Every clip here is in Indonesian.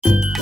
Alhamdulillahirrahmanirrahim.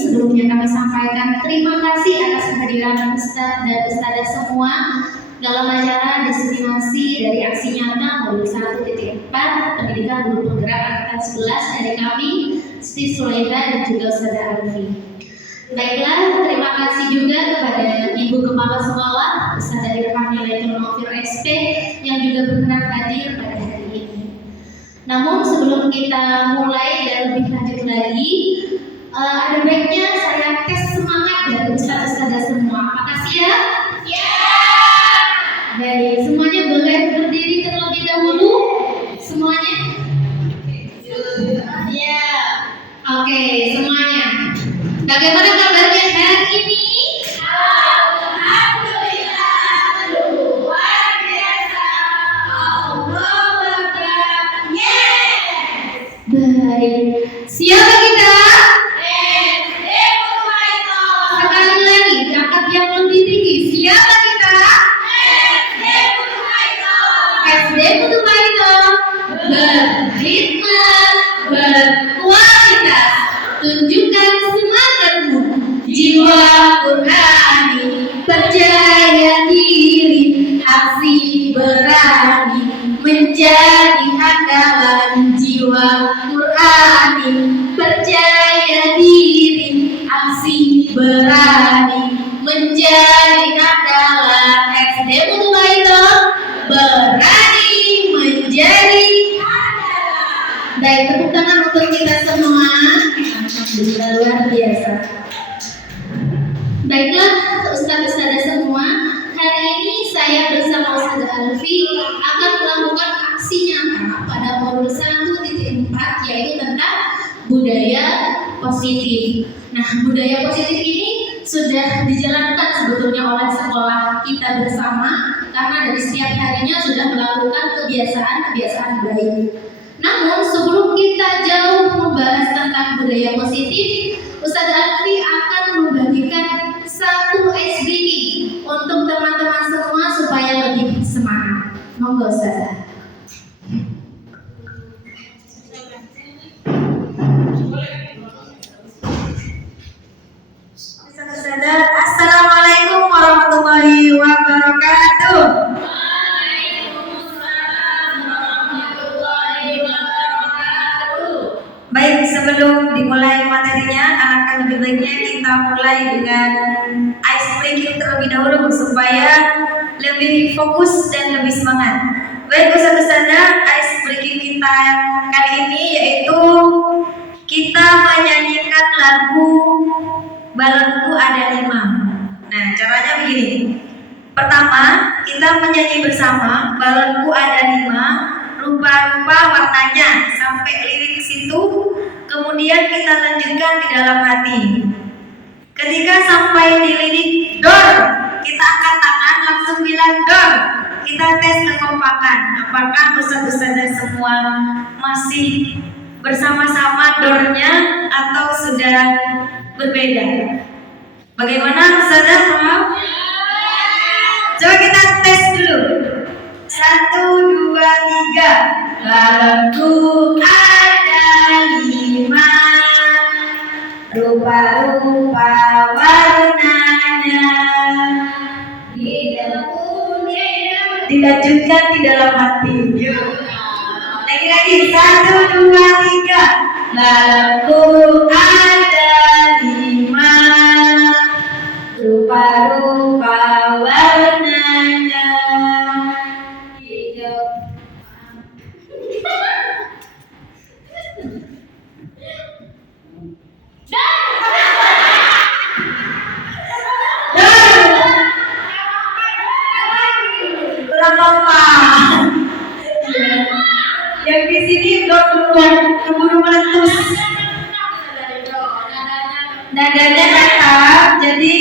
Sebelumnya kami sampaikan terima kasih atas kehadiran Ustadz dan Ustadzah semua dalam acara diskriminasi dari aksi nyata modul 1.4 pendidikan guru penggerak angkatan 11 dari kami Siti Sulaida dan juga Ustadzah Arfi. Baiklah, terima kasih juga kepada Ibu Kepala Sekolah Ustadzah Irfan Nilaitul Mawfir SP yang juga berkenan hadir pada hari ini. Namun sebelum kita mulai dan lebih lanjut lagi, ada baiknya saya tes semangat dari ustaz-ustazah semua. Apakah siap? Siap. Baik, semuanya boleh berdiri terlebih dahulu. Semuanya? Siap. Oke, semuanya. Bagaimana kabarnya hari ini? Alhamdulillah, luar biasa. Allahu Akbar. Yes. Baik. Siapa kita? Sekali lagi, angkat yang lebih tinggi. Siapa kita? SD Putu Maito. Berhikmat, berkualitas. Tunjukkan semangatmu, jiwa Qur'ani. Percaya diri, aksi berani. Menjadi andalan jiwa Qur'ani. Percaya diri, aksi berani. Menjadi andalan SD Putu Maito. Berani menjadi andalan. Baik, tepuk tangan untuk kita semua. Alhamdulillah, luar biasa. Baiklah, ustaz-ustazah semua, hari ini saya bersama Ustadzah Alfi akan melakukan aksi nyata pada modul 1.4 yaitu tentang budaya positif. Nah, budaya positif ini sudah dijalankan sebetulnya oleh sekolah kita bersama karena dari setiap harinya sudah melakukan kebiasaan-kebiasaan baik. Namun sebelum kita jauh membahas tentang budaya positif, Ustadzah Alfi akan membagikan Monggo Ustazah. Assalamualaikum warahmatullahi wabarakatuh. Baik, sebelum dimulai materinya, alangkah lebih baiknya kita mulai dengan ice breaking terlebih dahulu supaya lebih fokus dan lebih semangat. Baik Ustaz-Ustazah, ice breaking kita kali ini yaitu kita menyanyikan lagu Balonku Ada 5. Nah, caranya begini. Pertama, kita menyanyi bersama Balonku Ada 5, rupa-rupa warnanya sampai lirik situ. Kemudian kita lanjutkan di dalam hati. Ketika sampai di lirik dor, kita angkat tangan langsung bilang dor. Kita tes kekompakan. Apakah ustaz-ustazah semua masih bersama-sama dornya atau sudah berbeda? Bagaimana ustazah, paham? Coba kita tes dulu. 1, 2, 3. Balonku ada 5, rupa-rupa warnanya. Dilanjutkan di dalam hati. Yuk. Lagi-lagi 1, 2, 3. Balonku ada 5, rupa-rupa warnanya. Kurang kompak. Yang di sini duluan keburu meletus. Nadanya tetap, jadi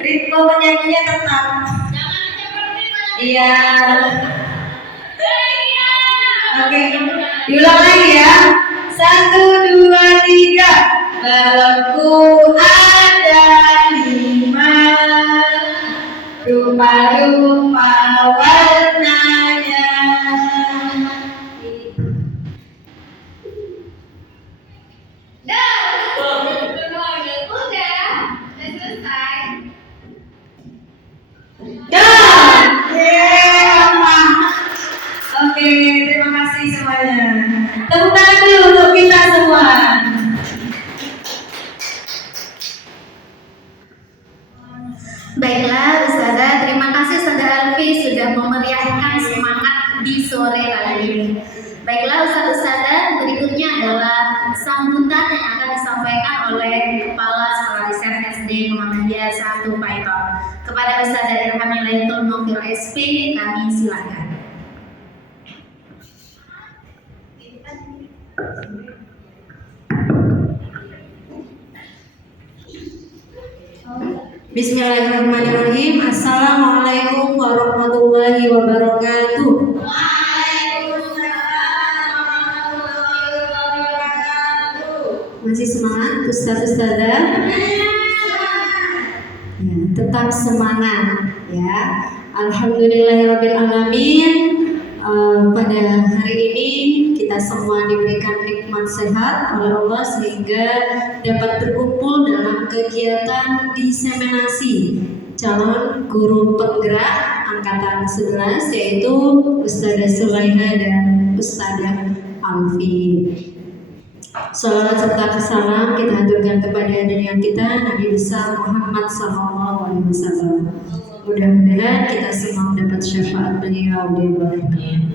ritme menyanyinya tetap. Iya. Oke, diulang lagi ya. 1, 2, 3. Balonku ada 5, rupa-rupa warnanya. Oke, terima kasih semuanya. Tepuk tangan dulu untuk kita semua. Baiklah Ustazah, terima kasih Ustazah Alfi sudah memeriahkan semangat di sore kali ini. Baiklah Ustazah, berikutnya adalah sambutan yang akan disampaikan oleh Kepala Sekolah Riset SD Muhammadiyah 1 Paiton. Kepada Ustazah Irham Laitul Nofir SP, kami silakan. Bismillahirrahmanirrahim. Assalamualaikum warahmatullahi wabarakatuh. Masih semangat Ustaz-Ustazah? Ya, tetap semangat ya. Alhamdulillahirrabbilalamin. Pada hari ini kita semua diberikan nikmat sehat oleh Allah sehingga dapat berkumpul dalam kegiatan diseminasi calon guru penggerak angkatan 11 yaitu Ustazah Sulaiha dan Ustazah Alfi. Salawat serta salam kita haturkan kepada junjungan kita Nabi besar Muhammad SAW. Mudah-mudahan kita semua mendapat syafaat beliau di bawahnya.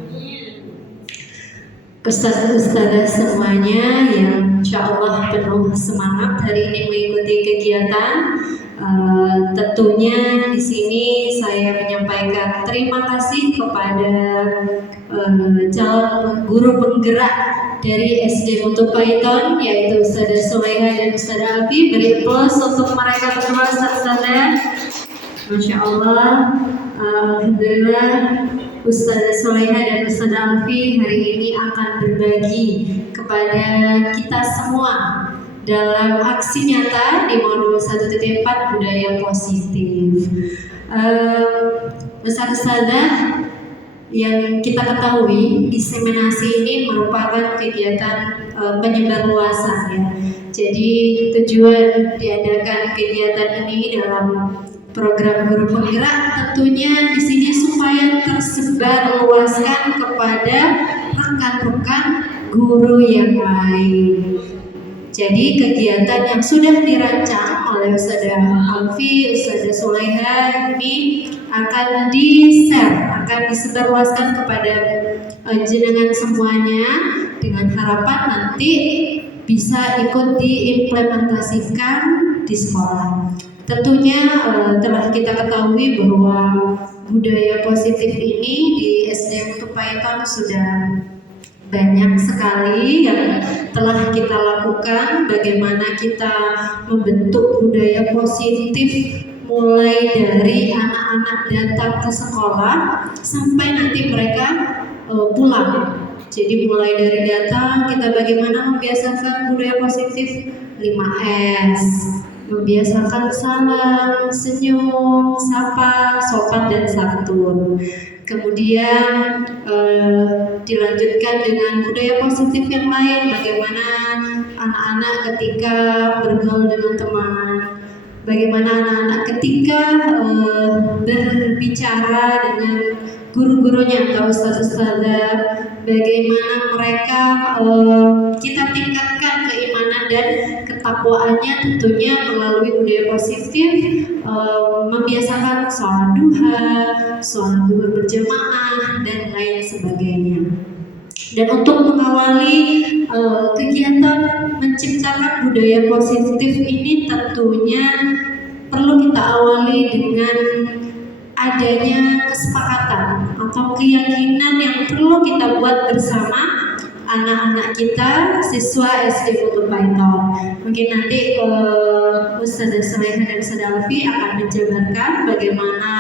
Ustazah semuanya yang insya Allah penuh semangat hari ini mengikuti kegiatan. Tentunya di sini saya menyampaikan terima kasih kepada calon guru penggerak dari SD Mutu Paiton yaitu Ustazah Sulaiha dan Ustazah Alfi. Beri aplaus untuk mereka berdua Ustazah. Masya Allah, Alhamdulillah Ustazah Sulaiha dan Ustazah Alfi hari ini akan berbagi kepada kita semua dalam aksi nyata di modul 1.4 budaya positif. Ustazah yang kita ketahui diseminasi ini merupakan kegiatan penyebarluasan ya. Jadi tujuan diadakan kegiatan ini dalam program guru penggerak tentunya di sini supaya tersebar luaskan kepada rekan-rekan guru yang lain. Jadi kegiatan yang sudah dirancang oleh Ustazah Alfi, Ustazah Sulaiha ini akan di-share, akan disebarluaskan kepada jenengan semuanya dengan harapan nanti bisa ikut diimplementasikan di sekolah. Tentunya telah kita ketahui bahwa budaya positif ini di SD Mutu Paiton sudah banyak sekali yang telah kita lakukan. Bagaimana kita membentuk budaya positif mulai dari anak-anak datang ke sekolah sampai nanti mereka pulang. Jadi mulai dari datang kita bagaimana membiasakan budaya positif 5S, membiasakan salam, senyum, sapa, sopan dan santun. Kemudian dilanjutkan dengan budaya positif yang lain, bagaimana anak-anak ketika bergaul dengan teman, bagaimana anak-anak ketika berbicara dengan guru-gurunya atau ustaz-ustazah, bagaimana mereka kita tingkatkan keimanan dan ketakwaannya tentunya melalui budaya positif, membiasakan sholat duha, sholat duhur berjamaah dan lain sebagainya. Dan untuk mengawali kegiatan menciptakan budaya positif ini tentunya perlu kita awali dengan adanya kesepakatan atau keyakinan yang perlu kita buat bersama anak-anak kita, siswa SD Mutu Paiton. Mungkin nanti Ustazah Sulaiha dan Ustazah Alfi akan menjabarkan bagaimana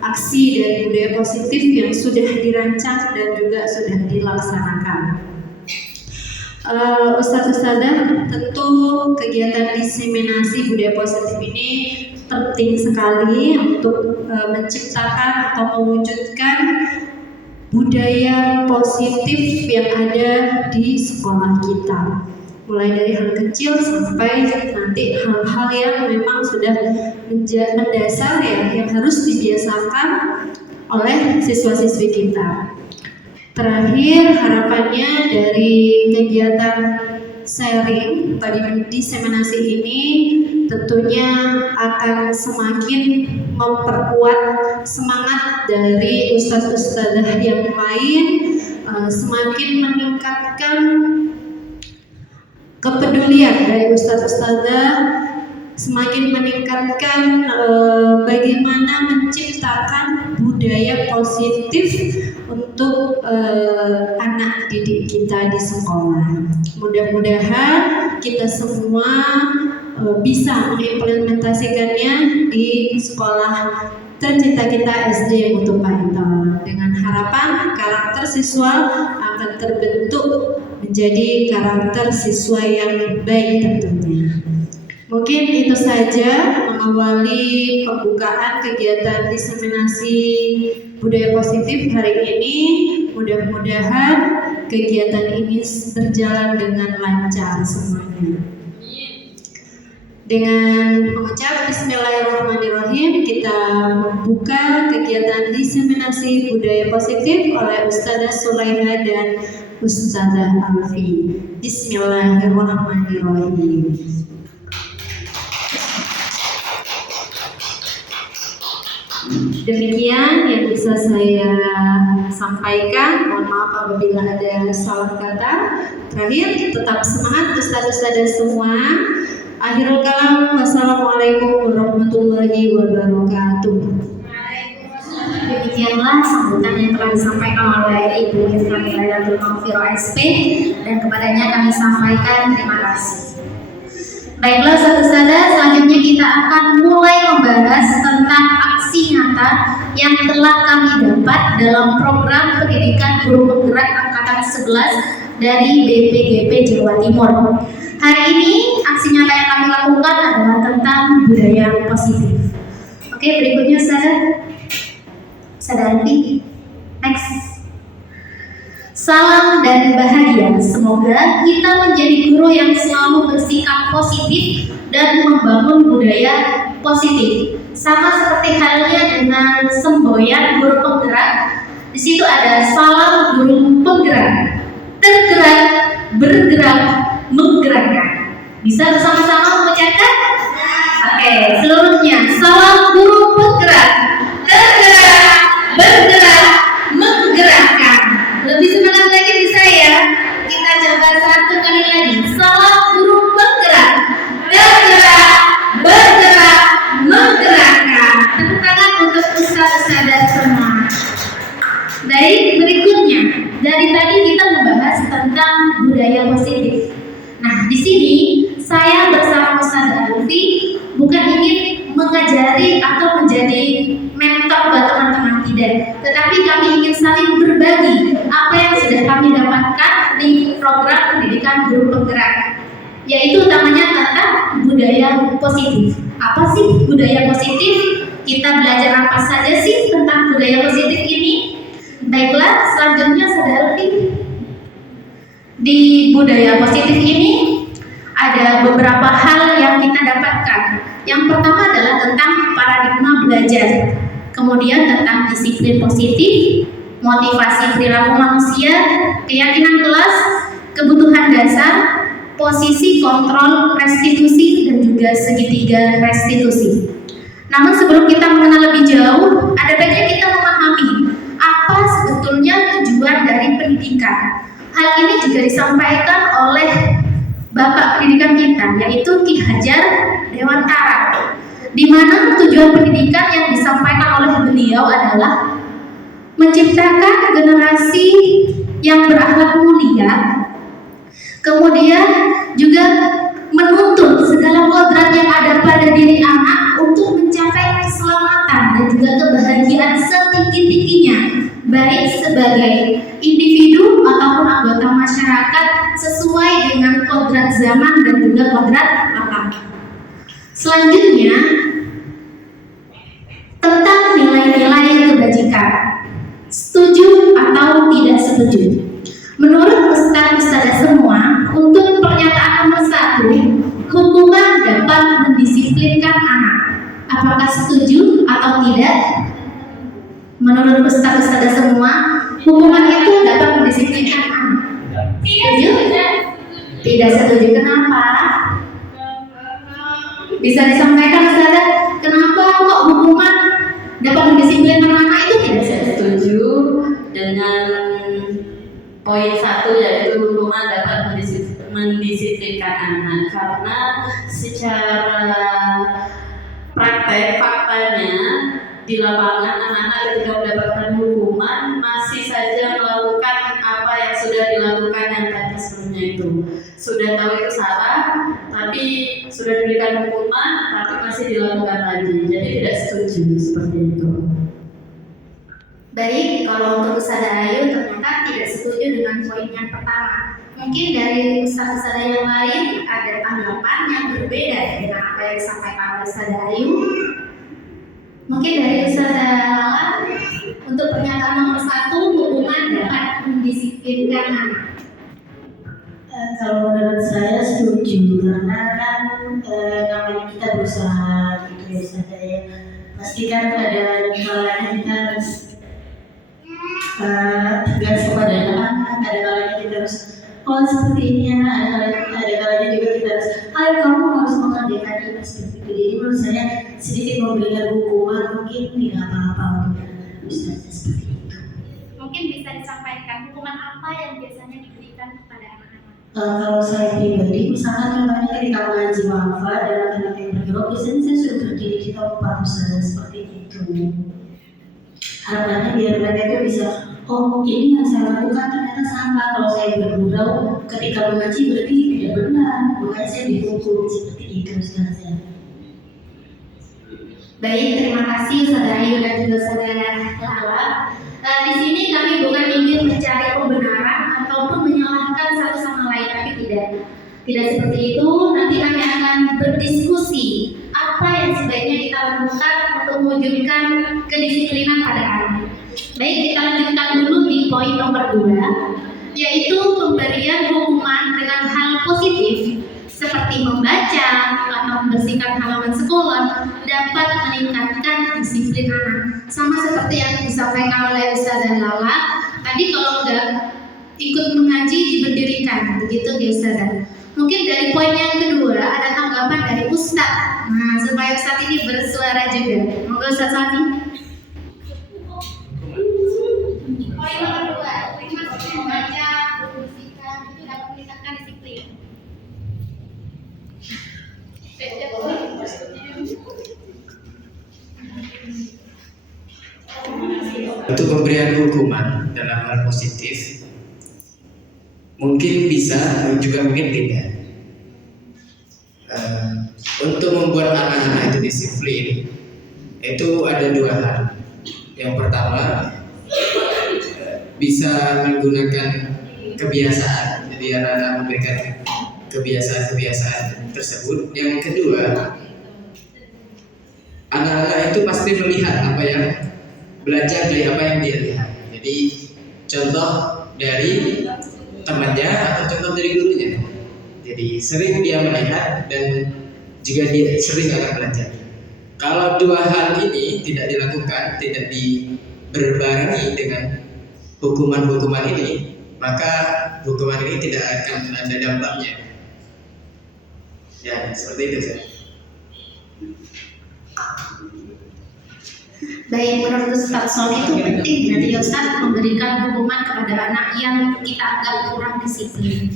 aksi dari budaya positif yang sudah dirancang dan juga sudah dilaksanakan. Ustaz-ustazah, tentu kegiatan diseminasi budaya positif ini penting sekali untuk menciptakan atau mewujudkan budaya positif yang ada di sekolah kita, mulai dari hal kecil sampai nanti hal-hal yang memang sudah mendasar ya, yang harus dibiasakan oleh siswa-siswi kita. Terakhir, harapannya dari kegiatan sharing atau diseminasi ini tentunya akan semakin memperkuat semangat dari ustaz-ustazah yang lain, semakin meningkatkan kepedulian dari ustaz-ustazah, semakin meningkatkan bagaimana menciptakan budaya positif untuk anak didik kita di sekolah. Mudah-mudahan kita semua bisa mengimplementasikannya di sekolah tercinta kita SD Mutu Paiton, dengan harapan karakter siswa akan terbentuk menjadi karakter siswa yang baik tentunya. Mungkin itu saja mengawali pembukaan kegiatan diseminasi budaya positif hari ini. Mudah-mudahan kegiatan ini berjalan dengan lancar semuanya. Dengan mengucap Bismillahirrahmanirrahim, kita membuka kegiatan diseminasi budaya positif oleh Ustazah Sulaiha dan Ustazah Alfi. Bismillahirrahmanirrahim. Demikian yang bisa saya sampaikan. Mohon maaf apabila ada salah kata. Terakhir, tetap semangat ustaz-ustazah semua. Akhirul kalam, wassalamualaikum warahmatullahi wabarakatuh. Demikianlah sambutan yang telah disampaikan oleh Ibu Ifrani Lailatul Maghfirah SP, dan kepadanya kami sampaikan terima kasih. Baiklah ustaz-ustazah, selanjutnya kita akan mulai membahas tentang aksi nyata yang telah kami dapat dalam program pendidikan guru penggerak angkatan 11 dari BPGP Jawa Timur. Hari ini aksi nyata yang kami lakukan adalah tentang budaya positif. Oke, berikutnya Ustazah Alfi. Next. salam dan bahagia. Semoga kita menjadi guru yang selalu bersikap positif dan membangun budaya positif. Sama seperti halnya dengan semboyan guru penggerak. Di situ ada salam guru penggerak. Tergerak, bergerak, menggerakkan. Bisa bersama-sama mengucapkan? Oke, seluruhnya salam guru penggerak. Tergerak, bergerak, menggerakkan. Lebih semangat lagi bisa ya? Kita coba satu kali lagi. Salam guru penggerak. Tergerak, bergerak, menggerakkan. Tepuk tangan untuk ustaz-ustazah semua. Baik, berikutnya. Dari tadi kita membahas tentang budaya positif. Nah, di sini saya bersama Ustaz Alfi bukan ingin mengajari atau menjadi mentor buat teman-teman, tidak, tetapi kami ingin saling berbagi apa yang sudah kami dapatkan di program pendidikan guru penggerak, yaitu utamanya tentang budaya positif. Apa sih budaya positif? Kita belajar apa saja sih tentang budaya positif ini? Baiklah, selanjutnya Saudara Alfi. Di budaya positif ini ada beberapa hal yang kita dapatkan. Yang pertama adalah tentang paradigma belajar, kemudian tentang disiplin positif, motivasi perilaku manusia, keyakinan kelas, kebutuhan dasar, posisi kontrol restitusi, dan juga segitiga restitusi. Namun sebelum kita mengenal lebih jauh, ada baiknya kita memahami apa sebetulnya tujuan dari pendidikan. Hal ini juga disampaikan oleh Bapak Pendidikan kita, yaitu Ki Hajar Dewantara, di mana tujuan pendidikan yang disampaikan oleh beliau adalah menciptakan generasi yang berakhlak mulia, kemudian juga menuntut segala kodrat yang ada pada diri anak untuk mencapai keselamatan dan juga kebahagiaan setinggi-tingginya, baik sebagai individu ataupun anggota masyarakat sesuai dengan kodrat zaman dan juga kodrat alam. Selanjutnya tentang nilai-nilai kebajikan. Setuju atau tidak setuju? Menurut ustaz-ustazah semua, untuk pernyataan nomor 1, hukuman dapat mendisiplinkan anak. Apakah setuju atau tidak? Menurut ustaz-ustazah semua, hukuman itu dapat mendisiplinkan anak. Setuju? Tidak setuju. Kenapa? Bisa disampaikan ustazah, kenapa kok hukuman dapat mendisiplinkan anak itu tidak Setuju dengan poin 1, yaitu hukuman dapat mendisiplinkan anak, karena secara praktek faktanya di lapangan anak-anak ketika mendapatkan hukuman masih saja melakukan apa yang sudah dilakukan yang tadi sebelumnya itu. Sudah tahu itu salah, tapi sudah diberikan hukuman, tapi masih dilakukan lagi. Jadi tidak setuju seperti itu. Baik, kalau untuk Ustazah Ayu ternyata tidak setuju dengan poin yang pertama. Mungkin dari ustazah-ustazah yang lain ada tanggapan yang berbeda dengan apa yang disampaikan oleh Ustazah Ayu. Mungkin dari Ustazah Lala, untuk pernyataan nomor 1, hukuman dapat mendisiplinkan anak. Kalau menurut saya setuju, karena kan namanya kita berusaha gitu ya saja ya. Pastikan ada kalanya kita harus tegas kepada anak, ada kalanya kita harus seperti ini anak, ada kalanya juga kita harus ayo kamu harus mengerjakan ini seperti itu. Jadi menurut saya sedikit memberikan hukuman mungkin tidak apa-apa untuk anak seperti itu. Mungkin bisa disampaikan hukuman apa yang biasanya diberikan kepada anak-anak? Kalau saya pribadi, misalkan contohnya ketika mengaji wafa dan anak-anak yang bergerak, biasanya saya sudah berdiri di tempat usaha seperti itu. Harapannya biar mereka itu bisa, oh ini yang saya lakukan ternyata salah. Kalau saya bergurau ketika mengaji berarti tidak benar, makanya saya dihukum seperti itu sekarang. Baik, terima kasih Saudara Ayu dan juga Saudara Lala. Di sini kami bukan ingin mencari pembenaran ataupun menyalahkan satu sama lain, tapi tidak seperti itu. Nanti kami akan berdiskusi apa yang sebaiknya kita lakukan untuk mewujudkan kedisiplinan pada anak. Baik, kita lanjutkan dulu di poin nomor 2. yaitu pemberian hukuman dengan hal positif seperti membaca atau membersihkan halaman sekolah dapat meningkatkan disiplin anak. Sama seperti yang disampaikan oleh Ustazah Lala tadi, kalau enggak ikut mengaji diberdirikan, begitu ya Ustazah. Mungkin dari poin yang kedua ada tanggapan dari Ustaz. Nah, supaya Ustaz ini bersuara juga. Monggo Ustaz Sani. Poin nomor 2, membaca, membersihkan, itu dapat meningkatkan disiplin. Untuk pemberian hukuman dalam hal positif mungkin bisa, juga mungkin tidak. Untuk membuat anak-anak itu disiplin itu ada dua hal. Yang pertama, bisa menggunakan kebiasaan, jadi anak-anak memberikan kebiasaan-kebiasaan tersebut. Yang kedua, anak-anak itu pasti melihat apa yang belajar dari apa yang dia lihat. Jadi contoh dari temannya atau contoh dari gurunya. Jadi sering dia melihat dan juga dia sering akan belajar. Kalau dua hal ini tidak dilakukan, tidak diberbarengi dengan hukuman-hukuman ini, maka hukuman ini tidak akan ada dampaknya. Ya, seperti itu saja. Baik, menurut Ustaz Sony itu penting dari Ustaz memberikan hukuman kepada anak yang kita anggap kurang disiplin.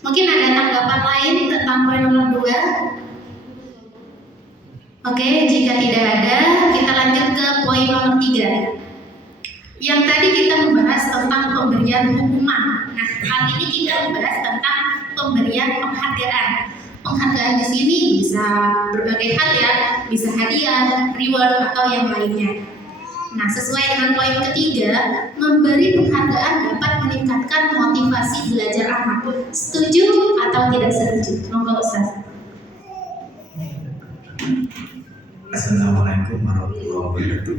Mungkin ada tanggapan lain tentang poin nomor 2? Oke, jika tidak ada, kita lanjut ke poin nomor 3. Yang tadi kita membahas tentang pemberian hukuman. Nah, kali ini kita membahas tentang pemberian penghargaan. Penghargaan di sini bisa berbagai hal ya, bisa hadiah, reward atau yang lainnya. Nah, sesuai dengan poin ketiga, memberi penghargaan dapat meningkatkan motivasi belajar anak. Setuju atau tidak setuju? Monggo Ustaz. Assalamualaikum warahmatullahi wabarakatuh.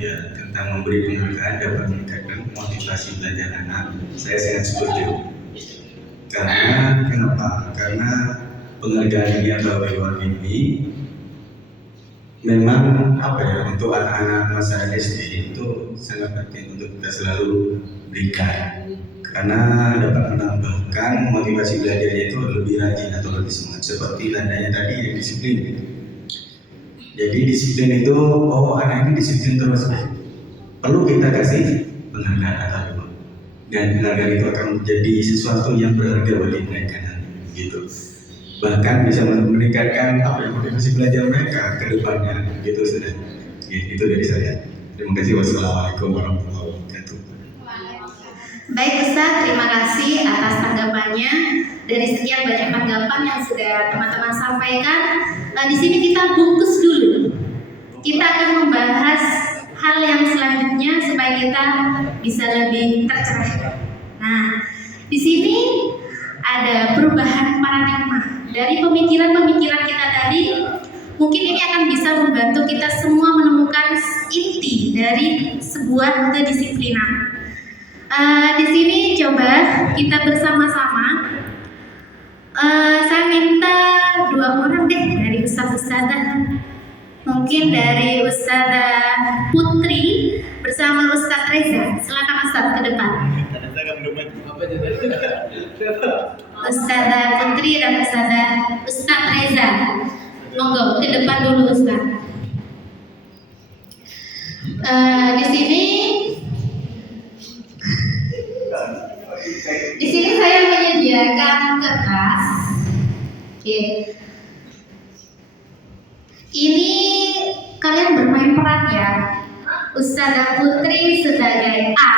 Ya, tentang memberi penghargaan dapat meningkatkan motivasi belajar anak. Saya sangat setuju. Karena kenapa? Karena penghargaan yang reward ini memang untuk anak-anak masa SD itu sangat penting untuk kita selalu berikan. Karena dapat menambahkan motivasi belajarnya itu lebih rajin atau lebih semangat, seperti tandanya tadi yang disiplin. Jadi disiplin itu, anak ini disiplin terus, perlu kita kasih penghargaan atau reward. Dan penghargaan itu akan menjadi sesuatu yang berharga bagi mereka gitu. Bahkan bisa meningkatkan motivasi belajar mereka ke depannya gitu sudah. Itu dari saya. Terima kasih. Wassalamualaikum warahmatullahi wabarakatuh. Baik Ustaz, terima kasih atas tanggapannya. Dari sekian banyak tanggapan yang sudah teman-teman sampaikan, di sini kita bungkus dulu. Kita akan membahas hal yang selanjutnya supaya kita bisa lebih tercerahkan. Nah, di sini ada perubahan paradigma dari pemikiran-pemikiran kita tadi. Mungkin ini akan bisa membantu kita semua menemukan inti dari sebuah kedisiplinan. Di sini coba kita bersama-sama. Saya minta 2 orang deh dari Ustazah. Mungkin dari Ustazah Putri bersama Ustaz Reza. Silakan Ustaz ke depan. Ustazah Putri dan Ustaz Reza. Monggo ke depan dulu Ustaz. Di sini saya menyediakan kertas. Oke. Ini kalian bermain peran ya. Ustazah Putri sebagai A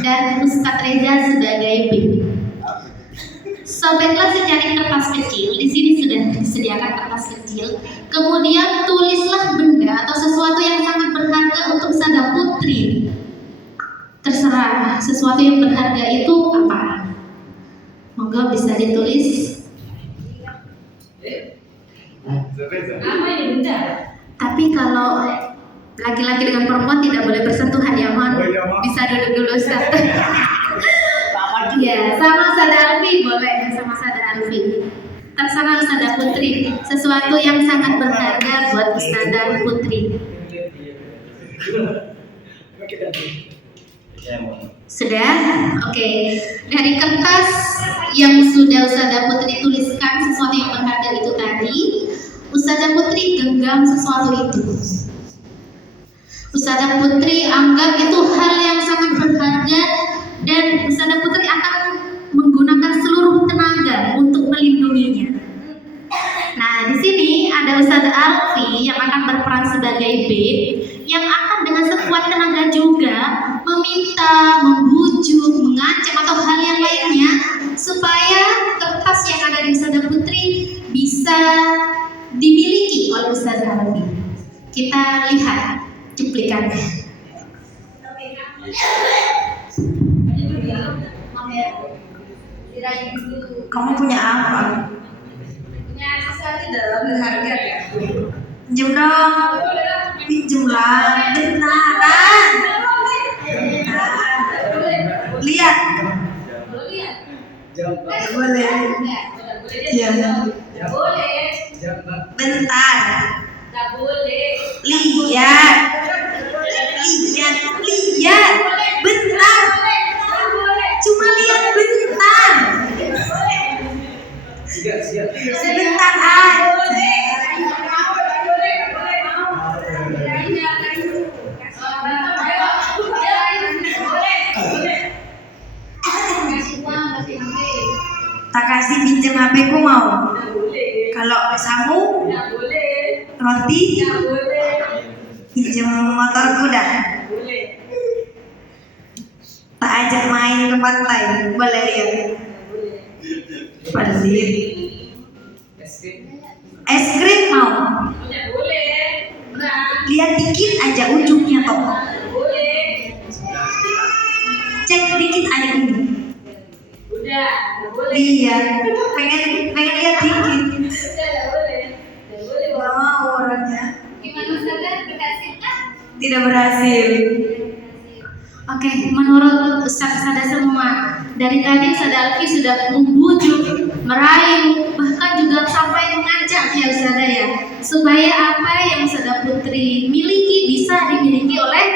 dan Ustaz Reza sebagai B. Sobeklah secari kertas kecil. Di sini sudah disediakan kertas kecil. Kemudian tulislah benda atau sesuatu yang sangat berharga untuk Ustazah Putri. Terserah sesuatu yang berharga itu apa. Monggo bisa ditulis. Tapi kalau Laki-laki dengan perempuan tidak boleh bersentuhan ya, mohon bisa duduk dulu Ustaz. Ya, sama Ustazah Alfi boleh, sama Ustazah Alfi. Terserah Ustazah Putri, sesuatu yang sangat berharga buat Ustazah Putri. Sudah? Oke. Dari kertas yang sudah Ustazah Putri tuliskan sesuatu yang berharga itu tadi, Ustazah Putri genggam sesuatu itu. Ustazah Putri anggap itu hal yang sangat berharga dan Ustazah Putri akan menggunakan seluruh tenaga untuk melindunginya. Nah, di sini ada Ustazah Alfi yang akan berperan sebagai B, yang akan dengan sekuat tenaga juga meminta, membujuk, mengancam atau hal yang lainnya supaya kertas yang ada di Ustazah Putri bisa dimiliki oleh Ustazah Alfi. Kita lihat cuplikannya. Kamu punya apa? Punya sesuatu dalam berharga ya. Pinjem dong. Pinjem lah. Benaran. Lihat. Boleh. Iya. Bentar. Lihat. Lihat. Bentar. Cuma lihat bentar. Sebentar aja. Tak kasih pinjam HP ku mau. Kalau samu, roti, pinjam motorku dah. Tak ajak main ke pantai, boleh lihat. Palit. Es krim mau. Lihat dikit aja ujungnya toh. Cek dikit aja ini. Lihat, pengen lihat dikit. Mau orangnya. Gimana Ustazah, berhasil kan? Tidak berhasil. Oke, menurut Ustazah semua, dari tadi Ustazah Alfi sudah membujuk, merayu, bahkan juga sampai mengajak ya Ustazah ya, supaya apa yang Ustazah Putri miliki bisa dimiliki oleh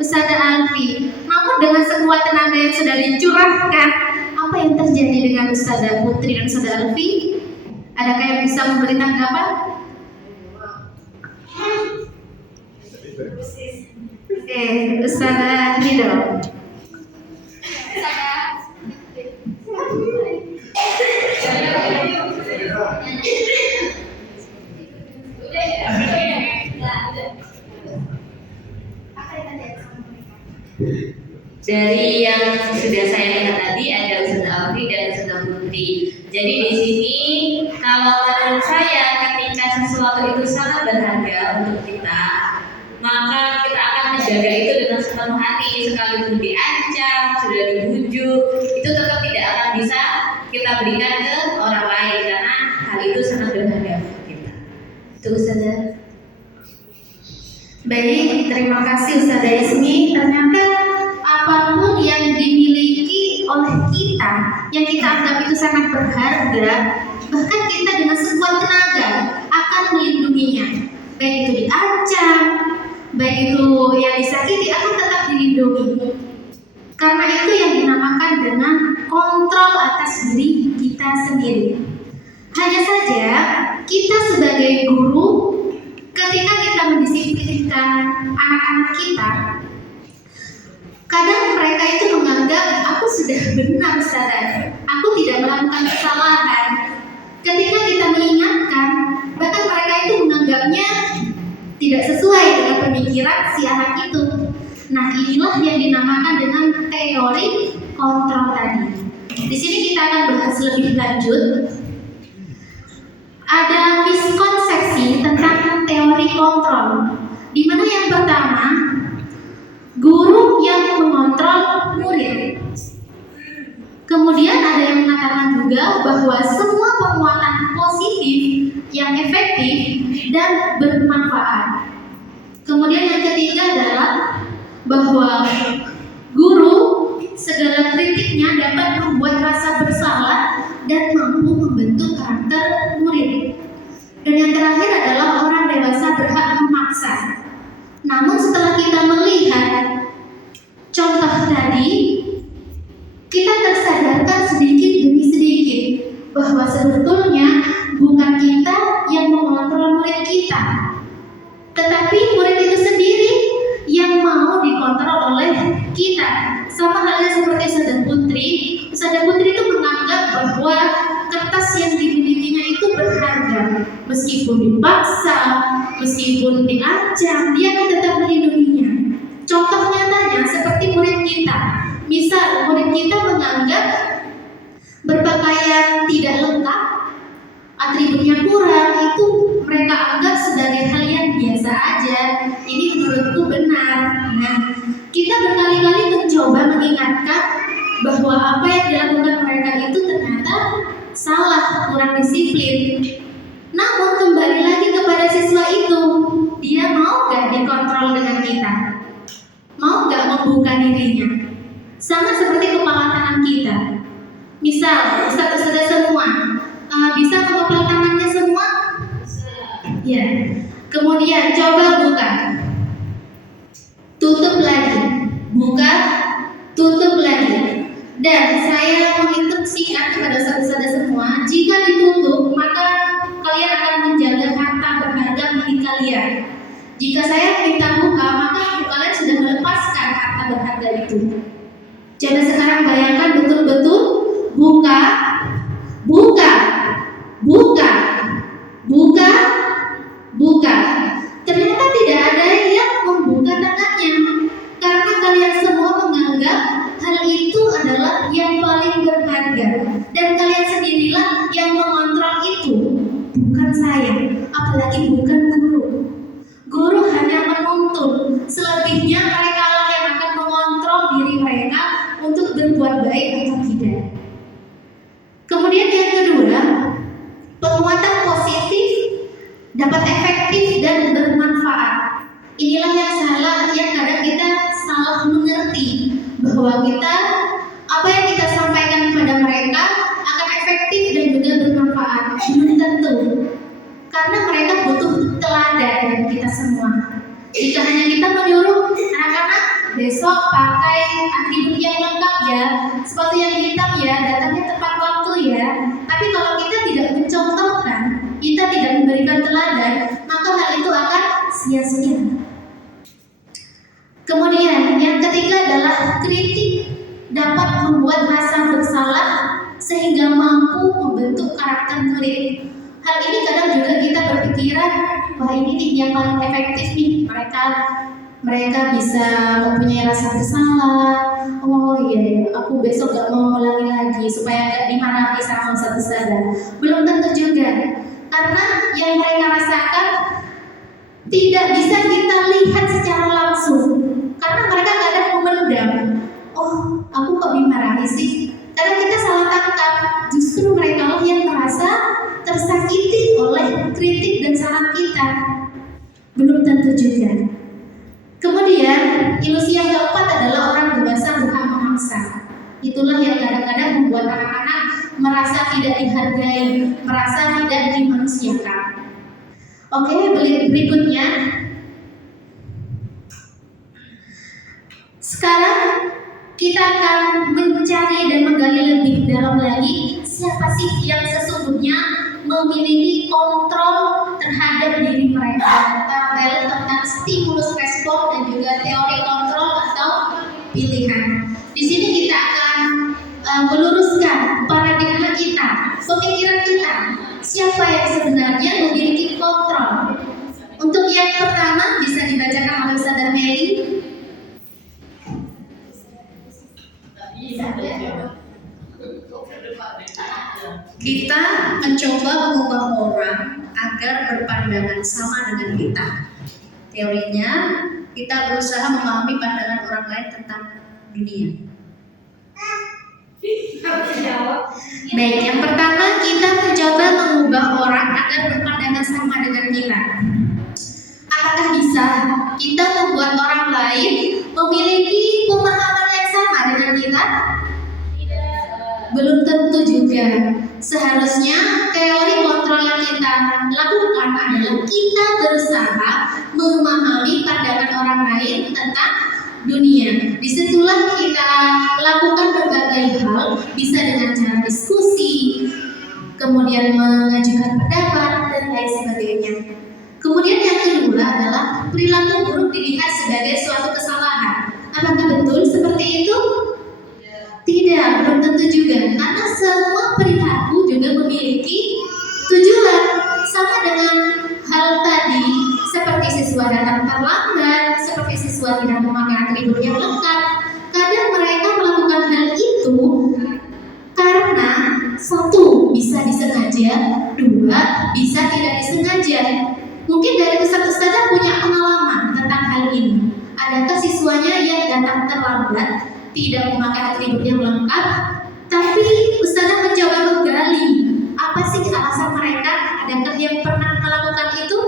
Ustazah Alfi. Namun dengan sekuat tenaga yang sudah dicurahkan, apa yang terjadi dengan Ustazah Putri dan Ustazah Alfi? Adakah yang bisa memberi tanggapan? Oke, Ustazah Ridho. Dari yang sudah saya lihat tadi ada Ustazah Alfi dan Ustazah Putri. Jadi di sini kalau menurut saya ketika sesuatu itu sangat berharga untuk kita, maka kita akan menjaga itu dengan sepenuh hati, sekalipun diancam, sudah dibujuk, itu tetap tidak akan bisa kita berikan ke orang lain karena hal itu sangat berharga untuk kita. Itu Ustazah. Baik, terima kasih Ustazah Yasmi. Ternyata apapun yang dimiliki oleh kita, yang kita anggap itu sangat berharga, bahkan kita dengan sekuat tenaga akan melindunginya. Baik itu diancam, baik itu yang disakiti, akan tetap dilindungi. Karena itu yang dinamakan dengan kontrol atas diri kita sendiri. Hanya saja kita sebagai guru, ketika kita mendisiplinkan anak-anak kita, kadang mereka itu menganggap aku sudah benar Ustazah, aku tidak melakukan kesalahan. Ketika kita mengingatkan, bahkan mereka itu menganggapnya tidak sesuai dengan pemikiran si anak itu. Nah, inilah yang dinamakan dengan teori kontrol tadi. Di sini kita akan bahas lebih lanjut. Ada miskonsepsi tentang teori kontrol, di mana yang pertama, guru yang mengontrol murid. Kemudian ada yang mengatakan juga bahwa semua penguatan positif yang efektif dan bermanfaat. Kemudian yang ketiga adalah bahwa guru segala kritiknya dapat membuat rasa bersalah dan mampu membentuk karakter murid. Dan yang terakhir adalah orang dewasa berhak memaksa. Namun setelah kita melihat contoh tadi, kita tersadarkan sedikit demi sedikit bahwa sebetulnya bukan kita yang mengontrol murid kita, tetapi murid itu sendiri yang mau dikontrol oleh kita. Sama halnya seperti Ustazah Putri itu menganggap bahwa kertas yang dimilikinya itu berharga. Meskipun dipaksa, meskipun diancam, dia akan tetap melindunginya. Contoh nyatanya seperti murid kita. Misal murid kita menganggap berpakaian tidak lengkap, atributnya kurang, itu mereka anggap sebagai hal yang biasa aja. Ini menurutku benar. Nah, kita berkali-kali mencoba mengingatkan bahwa apa yang dilakukan mereka itu ternyata salah, kurang disiplin. Namun kembali lagi kepada siswa itu, dia mau gak dikontrol dengan kita? Mau gak membuka dirinya? Sama seperti kepala tangan kita. Misal, ustaz-ustazah semua, bisa kepala tangannya semua? Ya. Kemudian coba buka, tutup lagi, buka, tutup lagi. Dan saya menginstruksikan kepada ustaz-ustazah semua, jika ditutup maka kalian akan menjaga harta berharga milik kalian. Jika saya minta buka, maka kalian sudah melepaskan harta berharga itu. Coba sekarang bayangkan betul-betul buka, buka, buka, buka, buka. Ternyata tidak ada yang membuka tangannya, karena kalian semua menganggap hal itu adalah yang paling berharga, dan kalian sendirilah yang mengontrol itu, bukan saya, apalagi bukan guru. Guru hanya menuntun, selebihnya mereka lah yang akan mengontrol diri mereka untuk berbuat baik atau tidak. Kemudian yang kedua, penguatan positif dapat efektif dan bermanfaat. Inilah yang salah, yang kadang kita salah mengerti bahwa kita apa yang kita sampaikan kepada mereka akan efektif dan juga bermanfaat. Belum tentu, karena mereka butuh teladan dari kita semua. Jika hanya kita menyuruh anak-anak besok pakai atribut yang lengkap ya, sepatu yang hitam ya, datangnya tepat waktu ya, tapi kalau kita tidak mencontohkan, kita tidak memberikan teladan, maka hal itu akan sia-sia. Kemudian yang ketiga adalah kritik dapat membuat rasa bersalah sehingga mampu membentuk karakter murid. Hal ini kadang juga kita berpikiran, wah ini nih yang paling efektif nih, mereka bisa mempunyai rasa bersalah. Oh iya, aku besok gak mau ulangi lagi supaya gak dimarahi sama ustaz-ustazah. Belum tentu juga, karena yang mereka rasakan tidak bisa kita lihat secara langsung, karena mereka kadang memendam. Oh, aku kok dimarahi sih? Karena kita salah tangkap. Justru mereka lah yang merasa tersakiti oleh kritik dan saran kita. Belum tentu juga. Kemudian ilusi yang keempat adalah orang dewasa berhak memaksa. Itulah yang kadang-kadang membuat anak-anak merasa tidak dihargai, merasa tidak dimanusiakan. Oke, berikutnya. Sekarang kita akan mencari dan menggali lebih dalam lagi siapa sih yang sesungguhnya memiliki kontrol terhadap diri mereka, tentang stimulus respon dan juga teori kontrol atau pilihan. Di sini kita akan meluruskan paradigma kita, pemikiran kita, siapa yang sebenarnya memiliki kontrol. Untuk yang pertama bisa dibacakan oleh Ustazah Meli. Kita mencoba mengubah orang agar berpandangan sama dengan kita. Teorinya, kita berusaha memahami pandangan orang lain tentang dunia. Baik, yang pertama kita mencoba mengubah orang agar berpandangan sama dengan kita. apakah bisa kita membuat orang lain memiliki pemahaman yang sama dengan kita? Belum tentu juga. Seharusnya teori kontrol yang kita lakukan adalah kita berusaha memahami pandangan orang lain tentang dunia. Disitulah kita lakukan berbagai hal, bisa dengan cara diskusi, kemudian mengajukan pendapat dan lain sebagainya. Kemudian yang kedua adalah perilaku buruk dilihat sebagai suatu kesalahan. Apakah betul seperti itu? Tidak, belum tentu juga. Karena semua perilaku juga memiliki tujuan. Sama dengan hal tadi, seperti siswa datang terlambat, seperti siswa tidak memakai atribut yang lengkap. Kadang mereka melakukan hal itu karena satu, bisa disengaja, dua, bisa tidak disengaja. Mungkin dari ustaz-ustazah punya pengalaman tentang hal ini. Adakah siswanya yang datang terlambat, tidak memakai atribut yang lengkap, tapi ustazah mencoba menggali apa sih alasan mereka? Adakah yang pernah melakukan itu?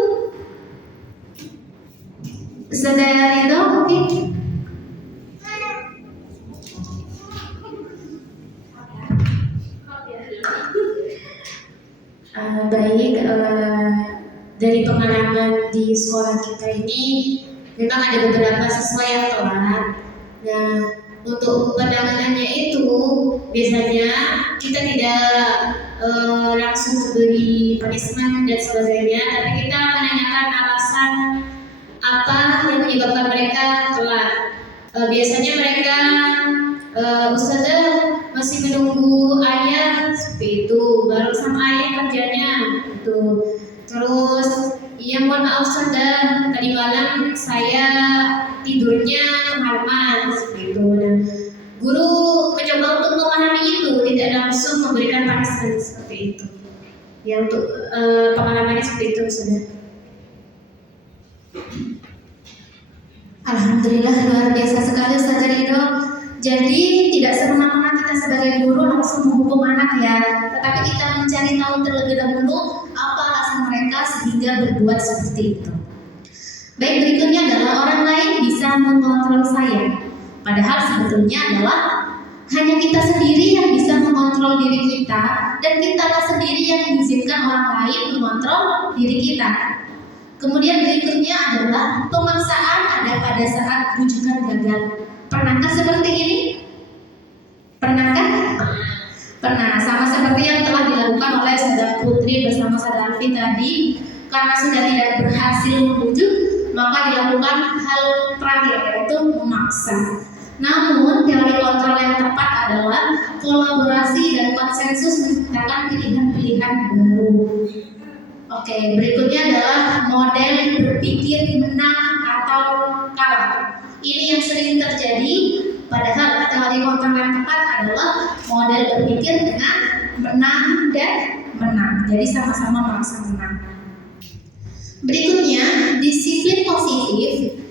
Ustazah Ridho mungkin? Baik, dari pengalaman di sekolah kita ini memang ada beberapa siswa yang telat. Nah, untuk penanganannya itu biasanya kita tidak langsung memberi punishment dan sebagainya, tapi kita menanyakan alasan apa yang menyebabkan mereka telat. Biasanya mereka ustazah masih menunggu ayah seperti itu, baru sama ayah kerjanya itu. Terus iya mohon maaf ustazah, tadi malam saya tidurnya kemalaman seperti itu. Dan guru mencoba untuk memahami itu, tidak langsung memberikan punishment seperti itu. Ya untuk pengalamannya seperti itu sudah. Alhamdulillah, luar biasa sekali Ustazah Ridho. Jadi tidak semena-mena kita sebagai guru langsung menghukum anak ya, tetapi kita mencari tahu terlebih dahulu apa alasan mereka sehingga berbuat seperti itu. Baik, berikutnya adalah orang lain bisa mengontrol saya. Padahal sebetulnya adalah hanya kita sendiri yang bisa mengontrol diri kita, dan kitalah sendiri yang mengizinkan orang lain mengontrol diri kita. Kemudian berikutnya adalah pemaksaan ada pada saat bujukan gagal. Pernahkah seperti ini? Pernahkah? Pernah, sama seperti yang telah dilakukan oleh Saudara Putri bersama Saudara Alfi tadi. Karena sudah tidak berhasil membujuk, maka dilakukan hal terakhir, yaitu memaksa. Namun teori kontrol yang tepat adalah kolaborasi dan konsensus menciptakan pilihan-pilihan baru. Oke, berikutnya adalah model berpikir menang atau kalah. Ini yang sering terjadi, padahal teori kontrol yang tepat adalah model berpikir dengan menang dan menang. Jadi sama-sama merasa menang. Berikutnya, disiplin positif.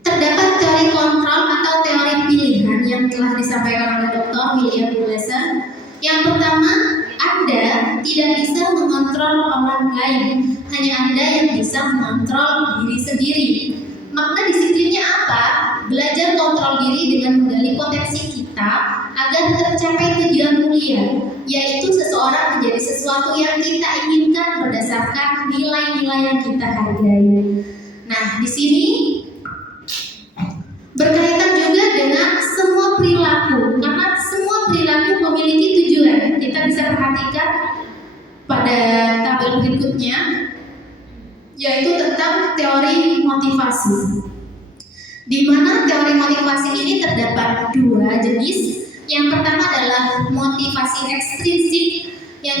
Terdapat teori kontrol atau teori pilihan yang telah disampaikan oleh Dr. William Glasser. Yang pertama, Anda tidak bisa mengontrol orang lain, hanya Anda yang bisa mengontrol diri sendiri. Makna disiplinnya apa? Belajar kontrol diri dengan menggali potensi kita agar tercapai tujuan mulia, yaitu seseorang menjadi sesuatu yang kita inginkan berdasarkan nilai-nilai yang kita hargai. Nah, di sini berkaitan juga dengan semua perilaku, karena semua perilaku memiliki tujuan. Kita bisa perhatikan pada tabel berikutnya, yaitu tentang teori motivasi. Di mana teori motivasi ini terdapat dua jenis. Yang pertama adalah motivasi ekstrinsik, yang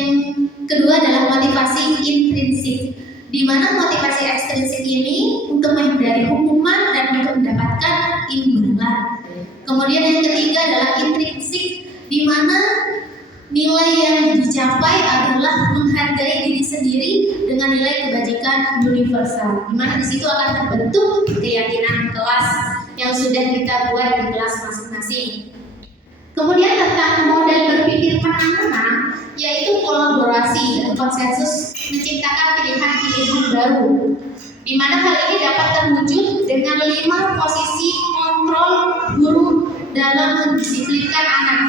kedua adalah motivasi intrinsik. Di mana motivasi ekstrinsik ini untuk menghindari hukuman dan untuk mendapatkan imbalan. Kemudian yang ketiga adalah intrinsik, di mana nilai yang dicapai adalah menghargai diri sendiri dengan nilai kebajikan universal. Di mana di situ akan terbentuk keyakinan kelas yang sudah kita buat di kelas masing-masing. Kemudian tentang model berpikir menang-menang, yaitu kolaborasi dan konsensus menciptakan pilihan-pilihan baru. di mana hal ini dapat terwujud dengan 5 posisi kontrol guru dalam mendisiplinkan anak.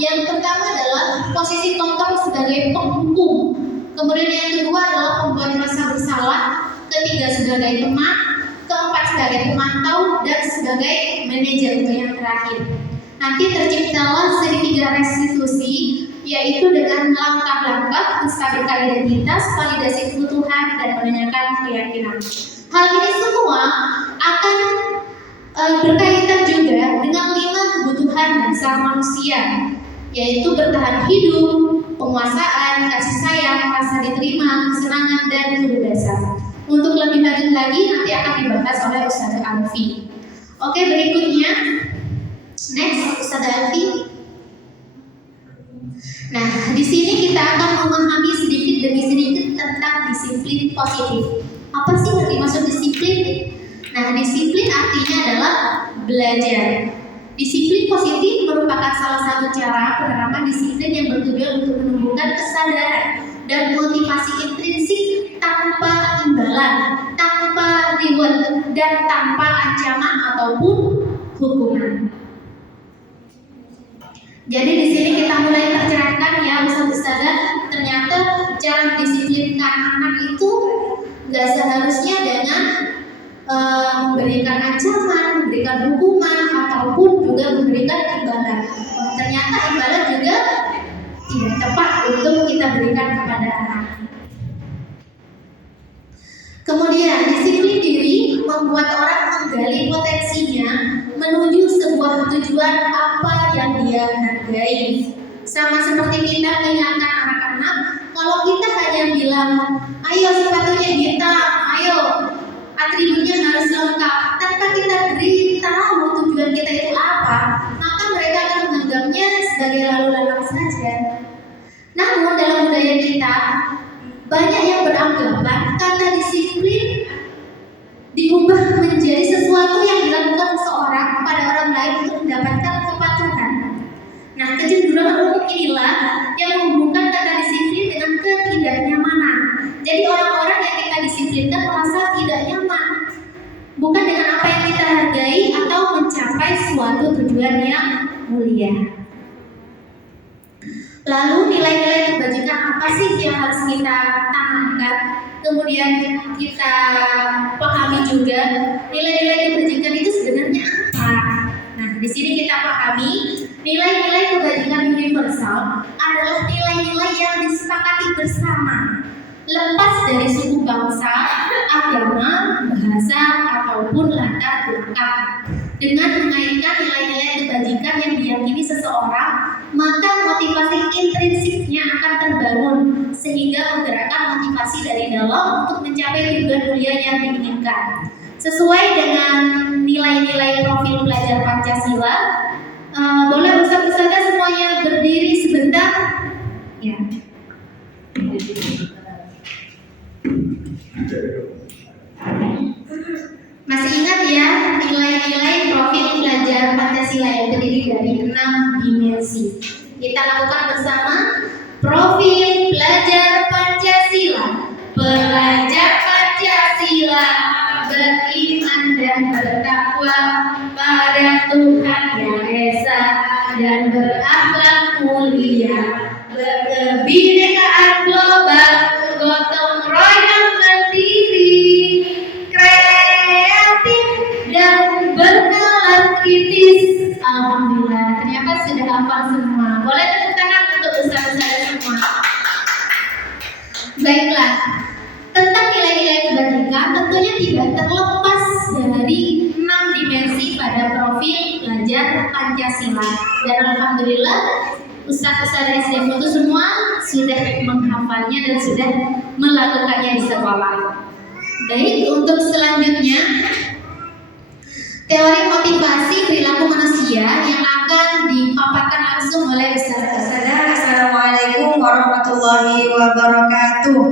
Yang pertama adalah posisi kontrol sebagai penghukum, kemudian yang kedua adalah pembuat merasa bersalah, ketiga sebagai teman, keempat sebagai pemantau, dan sebagai manajer untuk yang terakhir. Nanti terciptalah segitiga restitusi, yaitu dengan langkah-langkah menstabilkan identitas, validasi kebutuhan, dan menanyakan keyakinan. Hal ini semua akan berkaitan juga dengan 5 kebutuhan dasar manusia, yaitu bertahan hidup, penguasaan, kasih sayang, rasa diterima, kesenangan, dan kebebasan. Untuk lebih lanjut lagi nanti akan dibahas oleh Ustazah Alfi. Oke, berikutnya next Ustazah Alfi. Nah, di sini kita akan memahami sedikit demi sedikit tentang disiplin positif. Apa sih yang dimaksud disiplin? Nah, disiplin artinya adalah belajar. Disiplin positif merupakan salah satu cara penerapan disiplin yang bertujuan untuk menumbuhkan kesadaran dan motivasi intrinsik tanpa imbalan, tanpa reward, dan tanpa ancaman ataupun hukuman. Jadi di sini kita mulai tercerahkan ya Ustazah, ternyata cara disiplinkan anak itu nggak seharusnya dengan memberikan ancaman, memberikan hukuman, ataupun juga memberikan imbalan. Ternyata imbalan juga tidak tepat untuk kita berikan kepada anak. Kemudian disiplin diri membuat orang menggali potensinya menuju sebuah tujuan apa yang dia hargai. Sama seperti kita mengingatkan anak-anak, kalau kita hanya bilang, ayo sepatunya hitam, ayo atributnya harus lengkap, tanpa kita beritahu tujuan kita itu apa, maka mereka akan menganggapnya sebagai lalu lalang saja. Namun dalam budaya kita banyak yang beranggapan kata disiplin diubah menjadi sesuatu yang dilakukan seseorang pada orang lain untuk mendapatkan kepatuhan. Nah, kecenderungan umum inilah yang menghubungkan kata disiplin dengan ketidaknyamanan. Jadi orang-orang yang kita disiplinkan merasa tidak nyaman, bukan dengan apa yang kita hargai atau mencapai suatu tujuan yang mulia. Lalu nilai-nilai kebajikan apa sih yang harus kita tanamkan? Kemudian kita pahami juga nilai-nilai kebajikan itu sebenarnya apa. Nah, di sini kita pahami nilai-nilai kebajikan universal adalah nilai-nilai yang disepakati bersama, lepas dari suku bangsa, agama, bahasa, ataupun latar belakang. Dengan mengaitkan nilai-nilai kebajikan yang diyakini seseorang, maka motivasi intrinsiknya akan terbangun sehingga menggerakkan motivasi dari dalam untuk mencapai tujuan mulia yang diinginkan. Sesuai dengan nilai-nilai profil pelajar Pancasila, boleh Ustazah semuanya berdiri sebentar? Ya. Masih ingat ya nilai-nilai profil pelajar Pancasila yang terdiri dari 6 dimensi. Kita lakukan bersama. Profil pelajar Pancasila. Pelajar Pancasila beriman dan bertakwa pada Tuhan Yang Esa dan berakhlak mulia, berkebinekaan global, gotong royong mandiri, kreatif dan bernalar kritis. Alhamdulillah, ternyata sudah hafal semua. Boleh tepuk tangan untuk ustaz-ustaz semua. Baiklah, tentang nilai-nilai kebajikan tentunya tidak terlepas dari 6 dimensi pada profil pelajar Pancasila. Dan alhamdulillah ustaz-ustaz SD itu semua sudah menghafalnya dan sudah melakukannya di sekolah. Baik, untuk selanjutnya teori motivasi perilaku manusia yang akan dipaparkan langsung oleh Ustazah. Assalamualaikum warahmatullahi wabarakatuh.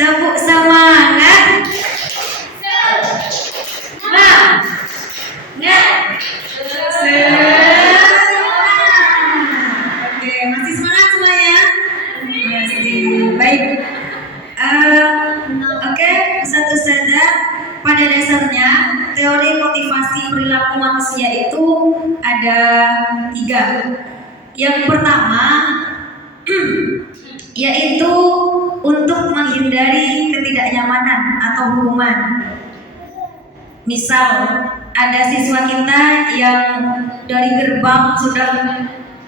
Tepuk semangat. Oke, masih semangat semuanya? teori motivasi perilaku manusia itu ada 3. Yang pertama yaitu untuk menghindari ketidaknyamanan atau hukuman. Misal ada siswa kita yang dari gerbang sudah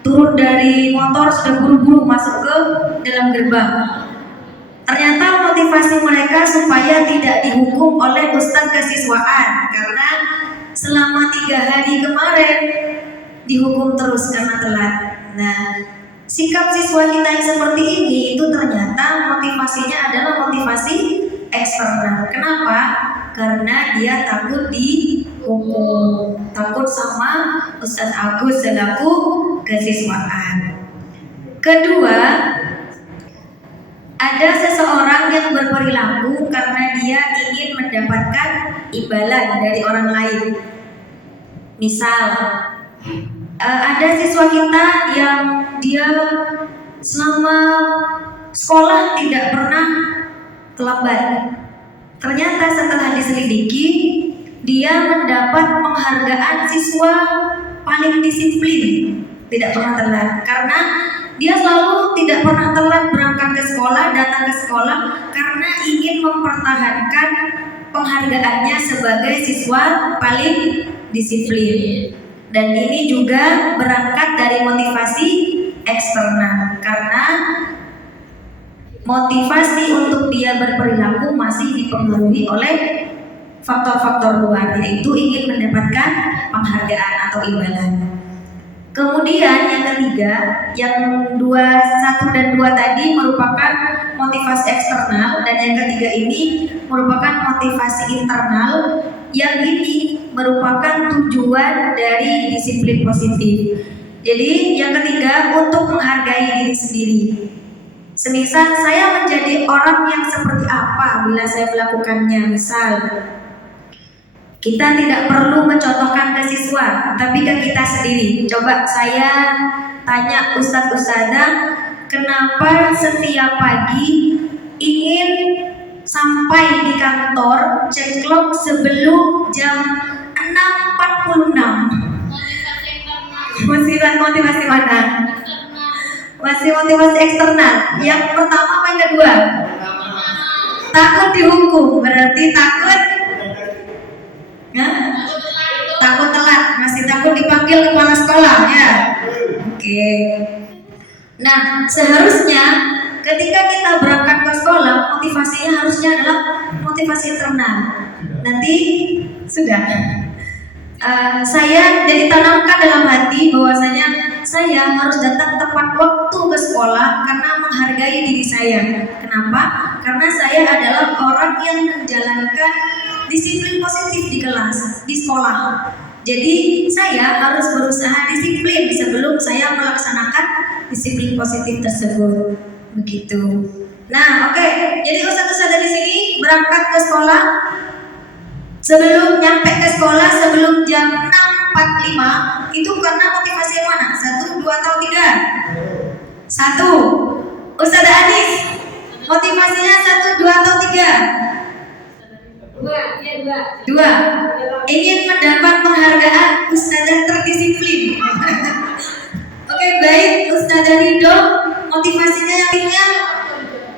turun dari motor, sudah buru-buru masuk ke dalam gerbang. Ternyata motivasi mereka supaya tidak dihukum oleh ustadz kesiswaan karena selama 3 hari kemarin dihukum terus karena telat. Nah, sikap siswa kita yang seperti ini itu ternyata motivasinya adalah motivasi eksternal. Kenapa? Karena dia takut dihukum, takut sama Ustadz Agus selaku kesiswaan. Kedua, ada seseorang yang berperilaku karena dia ingin mendapatkan imbalan dari orang lain. Misal, ada siswa kita yang dia selama sekolah tidak pernah terlambat. Ternyata setelah diselidiki, dia mendapat penghargaan siswa paling disiplin, tidak pernah telat. Karena dia selalu tidak pernah telat berangkat ke sekolah, datang ke sekolah karena ingin mempertahankan penghargaannya sebagai siswa paling disiplin. Dan ini juga berangkat dari motivasi eksternal karena motivasi untuk dia berperilaku masih dipengaruhi oleh faktor-faktor luar, yaitu ingin mendapatkan penghargaan atau imbalan. Kemudian yang ketiga, yang 1 dan 2 tadi merupakan motivasi eksternal, dan yang ketiga ini merupakan motivasi internal. Yang ini merupakan tujuan dari disiplin positif. Jadi yang ketiga untuk menghargai diri sendiri. Semisal saya menjadi orang yang seperti apa bila saya melakukannya. Misal kita tidak perlu mencontohkan ke siswa, tapi ke kita sendiri. Coba saya tanya ustadz-ustadzah, kenapa setiap pagi ingin sampai di kantor cek clock sebelum jam 6.46? Motivasi mana? Masih motivasi eksternal. Yang pertama apa yang kedua? Takut dihukum, berarti takut takut telat, masih takut dipanggil kepala sekolah ya. Oke. Nah, seharusnya ketika kita berangkat ke sekolah, motivasinya harusnya adalah motivasi internal. Nanti sudah saya jadi tanamkan dalam hati bahwasanya saya harus datang tepat waktu ke sekolah karena menghargai diri saya. Kenapa? Karena saya adalah orang yang menjalankan disiplin positif di kelas, di sekolah. Jadi saya harus berusaha disiplin sebelum saya melaksanakan disiplin positif tersebut. Begitu. Nah, oke. Jadi ustadz-ustadzah di sini berangkat ke sekolah sebelum nyampe ke sekolah sebelum jam 6.45 itu karena motivasi yang mana? 1, 2 atau 3? 1. Ustadzah Anis, motivasinya 1, 2 atau 3? 2. Ingin mendapat penghargaan ustadzah terdisiplin. Oke, baik. Ustadzah Ridho, motivasinya yang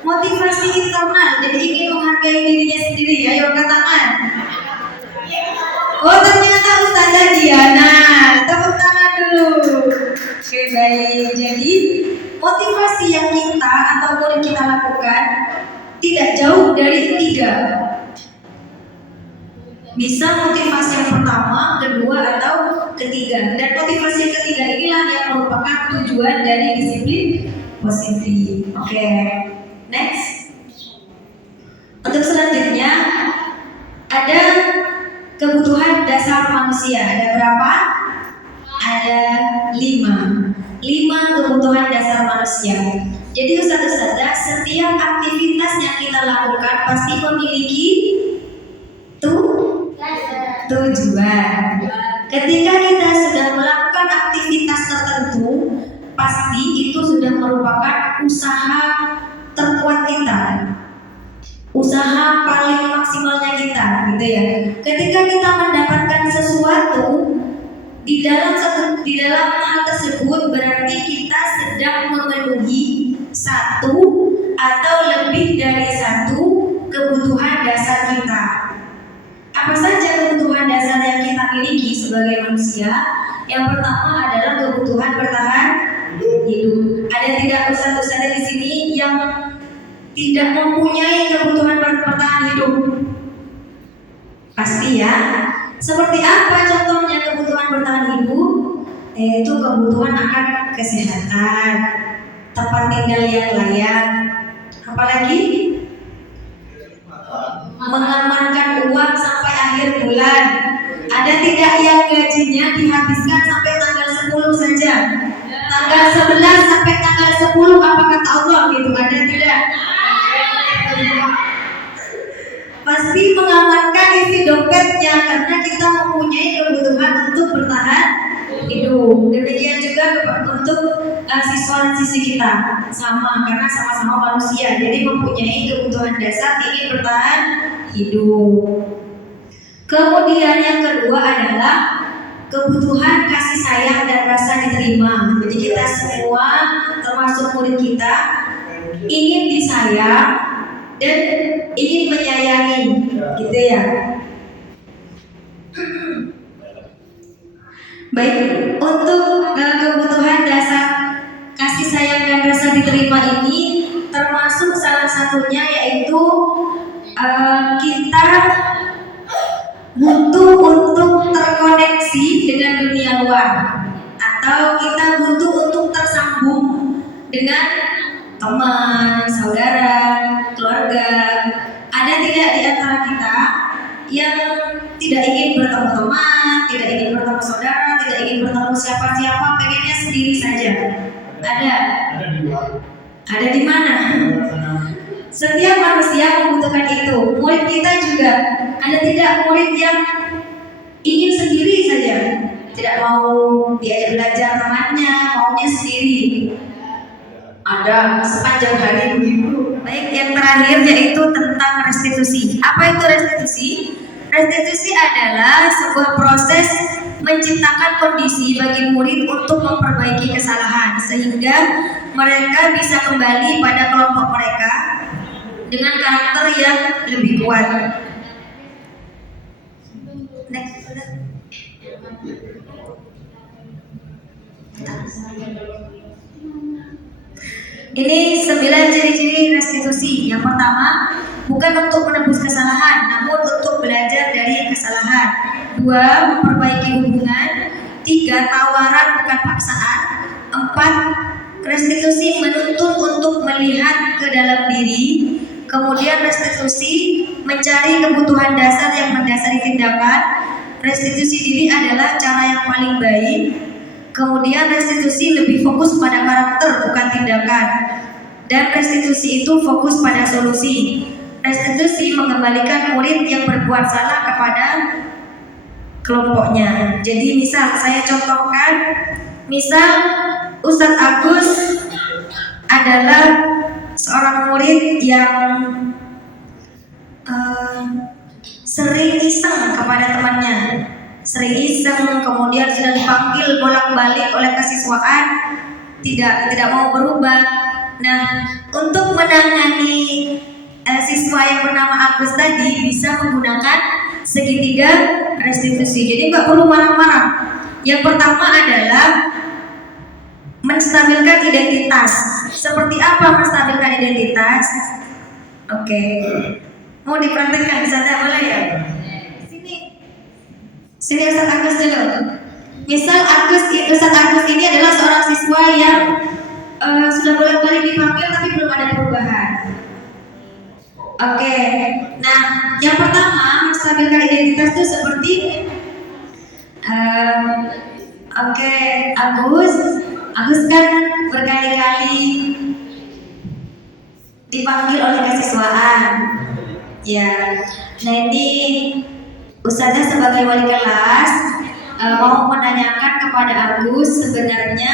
motivasi internal, jadi ingin menghargai dirinya sendiri. Ayo angkat tangan. Oh, ternyata Ustadzah Diana, tepuk tangan dulu. Oke, baik. Jadi motivasi yang kita ataupun kita lakukan tidak jauh dari 3. Bisa motivasi yang pertama, kedua, atau ketiga. Dan motivasi yang ketiga inilah yang merupakan tujuan dari disiplin positif. Oke, next. Untuk selanjutnya ada kebutuhan dasar manusia. Ada berapa? Ada 5 kebutuhan dasar manusia. Jadi ustadz-ustadzah, setiap aktivitas yang kita lakukan pasti memiliki tujuan. Ketika kita sudah melakukan aktivitas tertentu, pasti itu sudah merupakan usaha terkuat kita, usaha paling maksimalnya kita. kita, gitu ya. Ketika kita mendapatkan sesuatu di dalam hal tersebut berarti kita sedang memenuhi satu atau lebih dari satu kebutuhan dasar kita. Apa saja kebutuhan dasar yang kita miliki sebagai manusia? Yang pertama adalah kebutuhan bertahan hidup. Ada tidak ustaz-ustaz di sini yang tidak mempunyai kebutuhan bertahan hidup? Pasti ya. Seperti apa contohnya kebutuhan bertahan hidup? Yaitu kebutuhan akan kesehatan, tempat tinggal yang layak, apalagi mengamankan uang sampai akhir bulan. Ada tidak yang gajinya dihabiskan sampai tanggal 10 saja? Tanggal 11 sampai tanggal 10 apa kata Allah gitu? Ada tidak? Pasti mengamankan isi dompetnya karena kita mempunyai kebutuhan untuk bertahan hidup. Demikian juga untuk siswa dan siswi kita sama, karena sama-sama manusia, jadi mempunyai kebutuhan dasar ingin bertahan hidup. Kemudian yang kedua adalah kebutuhan kasih sayang dan rasa diterima. Jadi kita semua termasuk murid kita ingin disayang dan ingin menyayangi, gitu ya. Baik, untuk kebutuhan dasar kasih sayang dan rasa diterima ini termasuk salah satunya yaitu kita butuh untuk terkoneksi dengan dunia luar, atau kita butuh untuk tersambung dengan teman, saudara, keluarga. Ada tidak di antara kita yang tidak ingin bertemu teman, tidak ingin bertemu saudara, tidak ingin bertemu siapa-siapa, pengennya sendiri saja? Ada? Ada di mana? Setiap manusia membutuhkan itu. Murid kita juga. Ada tidak murid yang ingin sendiri saja, tidak mau diajak belajar temannya, maunya sendiri? Ada, sepanjang hari begitu. Baik, yang terakhir yaitu tentang restitusi. Apa itu restitusi? Restitusi adalah sebuah proses menciptakan kondisi bagi murid untuk memperbaiki kesalahan sehingga mereka bisa kembali pada kelompok mereka dengan karakter yang lebih kuat. Next. Ini 9 ciri-ciri restitusi. Yang pertama, bukan untuk menebus kesalahan, namun untuk belajar dari kesalahan. 2, memperbaiki hubungan. 3, tawaran bukan paksaan. 4, restitusi menuntut untuk melihat ke dalam diri. Kemudian restitusi mencari kebutuhan dasar yang mendasari tindakan. Restitusi diri adalah cara yang paling baik. Kemudian restitusi lebih fokus pada karakter bukan tindakan. Dan restitusi itu fokus pada solusi. Restitusi mengembalikan murid yang berbuat salah kepada kelompoknya. Jadi misal saya contohkan, misal Ustadz Agus adalah seorang murid yang sering iseng kepada temannya, sering iseng, kemudian sudah dipanggil bolak-balik oleh kesiswaan, tidak mau berubah. Nah, untuk menangani siswa yang bernama Agus tadi bisa menggunakan segitiga restitusi. Jadi nggak perlu marah-marah. Yang pertama adalah menstabilkan identitas. Seperti apa menstabilkan identitas? Oke. Mau dipraktekkan di sana boleh ya? Sini Ustadz Agus dulu. Misal Ustadz Agus ini adalah seorang siswa yang sudah bolak-balik dipanggil tapi belum ada perubahan. Oke. Nah, yang pertama menstabilkan identitas itu seperti Agus kan berkali-kali dipanggil oleh kesiswaan. Ya. Nah, ini Ustazah sebagai wali kelas mau menanyakan kepada Agus, sebenarnya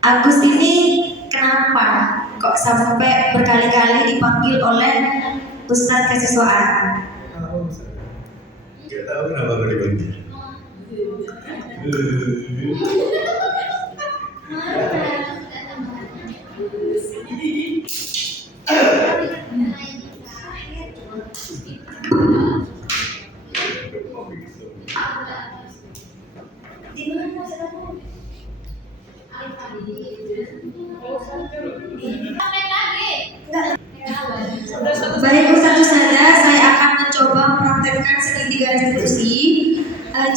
Agus ini kenapa kok sampai berkali-kali dipanggil oleh Ustadz Kesiswaan. Gak tahu kenapa gue dipanggil. Baik Ustadz Ustazah, saya akan mencoba mempraktekkan segitiga restitusi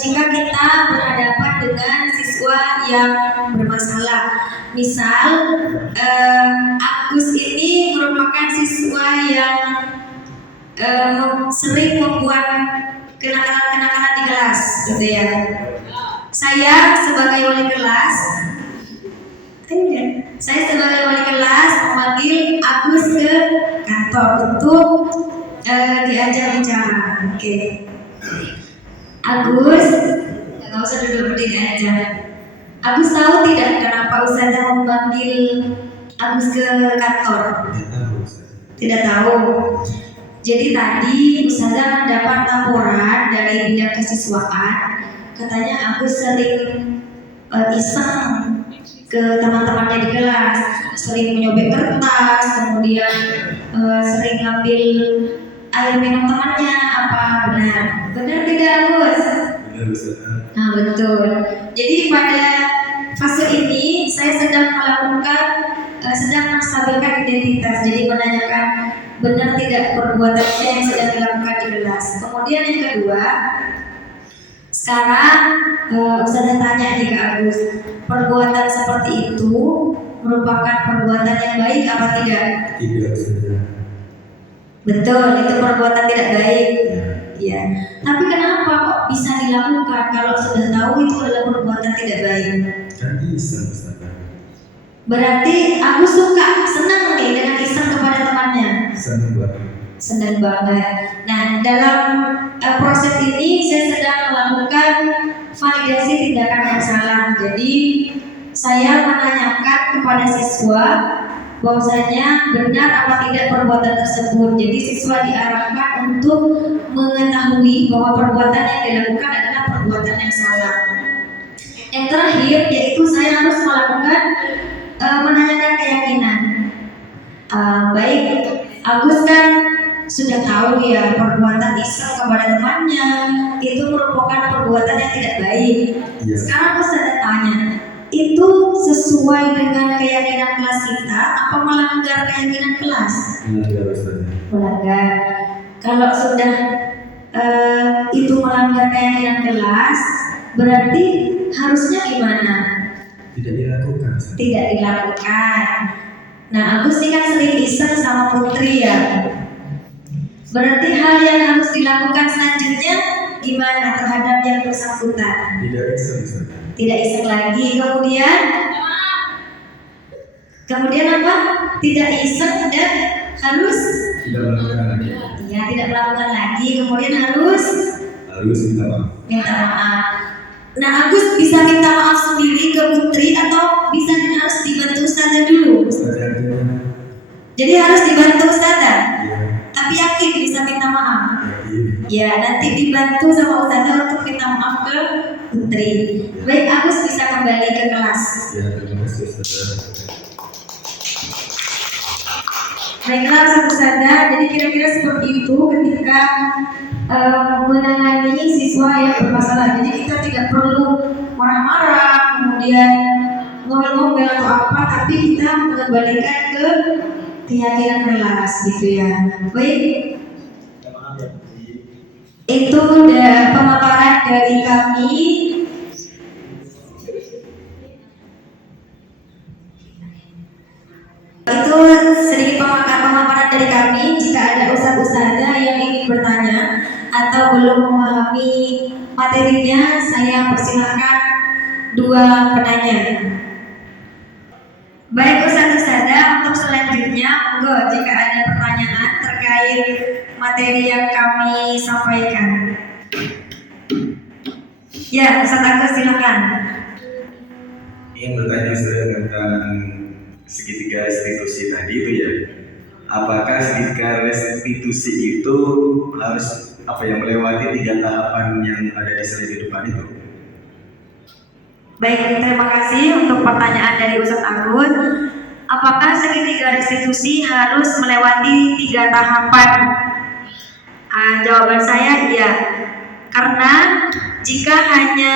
jika kita berhadapan dengan siswa yang bermasalah. Misal, Agus ini merupakan siswa yang sering membuat kenakalan-kenakalan di kelas, gitu ya. Saya sebagai wali kelas memanggil Agus ke kantor untuk diajar bicara. Oke. Agus, nggak usah duduk berdiri aja. Agus tahu tidak kenapa Ustazah memanggil Agus ke kantor? Tidak tahu. Jadi tadi Ustazah mendapat laporan dari bidang kesiswaan, katanya Agus sering iseng ke teman-temannya di kelas, sering menyobek kertas, kemudian sering ngambil air minum temannya. Apa benar? Benar tidak, Agus? Benar, Ustaz. Nah, betul. Jadi pada fase ini saya sedang menstabilkan identitas. Jadi menanyakan benar tidak perbuatannya yang sedang dilakukan di kelas. Kemudian yang kedua, sekarang Ustazah tanya nih ke Agus, perbuatan seperti itu merupakan perbuatan yang baik apa tidak? Tidak, Ustaz. Betul, itu perbuatan tidak baik. Ya. Tapi kenapa kok bisa dilakukan kalau sudah tahu itu adalah perbuatan tidak baik? Kan iseng, Ustaz. Berarti Agus senang nih dengan iseng kepada temannya. Senang banget. Nah, dalam proses ini saya sedang melakukan validasi tindakan yang salah. Jadi saya menanyakan kepada siswa bahwasanya benar apa tidak perbuatan tersebut. Jadi siswa diarahkan untuk mengetahui bahwa perbuatan yang dilakukan adalah perbuatan yang salah. Yang terakhir yaitu saya harus melakukan menanyakan keyakinan. Baik, Agus kan sudah tahu ya perbuatan iseng kepada temannya itu merupakan perbuatan yang tidak baik. Ya. Sekarang saya tanya, itu sesuai dengan keyakinan kelas kita apa melanggar keyakinan kelas? Melanggar, Ustaz. Melanggar. Kalau sudah itu melanggar keyakinan kelas, berarti harusnya gimana? Tidak dilakukan, Ustaz. Tidak dilakukan. Nah, Agus ini kan sering iseng sama Putri ya. Berarti hal yang harus dilakukan selanjutnya gimana terhadap yang bersangkutan? Tidak iseng, Ustaz. Tidak iseng lagi. Kemudian apa? Tidak iseng dan harus Tidak melakukan lagi. ya tidak melakukan lagi. Kemudian harus Minta maaf. minta maaf. Nah, Agus bisa minta maaf sendiri ke Putri atau bisa harus dibantu Ustazah dulu? Ustaz yakin? Jadi harus dibantu Ustazah. Iya. Tapi yakin bisa minta maaf. Yakin. Ya, nanti dibantu sama Ustazah untuk minta maaf ke Putri. Baik, Agus bisa kembali ke kelas. Ya, terima kasih, Ustaz. Baiklah, Ustazah. Jadi kira-kira seperti itu ketika menangani siswa yang bermasalah. Jadi kita tidak perlu marah-marah, kemudian ngomel-ngomel atau apa, tapi kita mengembalikan ke keyakinan kelas, gitu ya. Baik. Itu udah pemaparan dari kami. Itu sedikit pemaparan dari kami. Jika ada ustadz-ustadzah yang ingin bertanya atau belum memahami materinya, saya persilahkan dua penanya. Baik ustadz-ustadzah, untuk selanjutnya, monggo jika ada pertanyaan terkait materi yang kami sampaikan. Ya, Ustadz Agus silakan. Ingin bertanya Ustaz tentang segitiga restitusi tadi itu ya. apakah jika restitusi itu harus melewati 3 tahapan yang ada di slide di depan itu? Baik, terima kasih untuk pertanyaan dari Ustadz Agus. Apakah segitiga restitusi harus melewati 3 tahapan? Jawaban saya iya. Karena jika hanya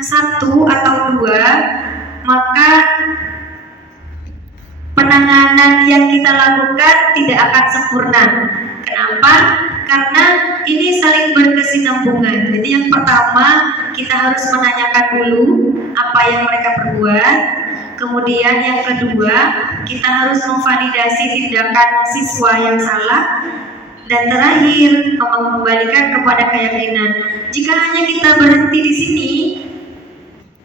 1 atau 2, maka penanganan yang kita lakukan tidak akan sempurna. Kenapa? Karena ini saling berkesinambungan. Jadi yang pertama kita harus menanyakan dulu apa yang mereka perbuat. Kemudian yang kedua kita harus memvalidasi tindakan siswa yang salah. Dan terakhir mengembalikan kepada keyakinan. Jika hanya kita berhenti di sini,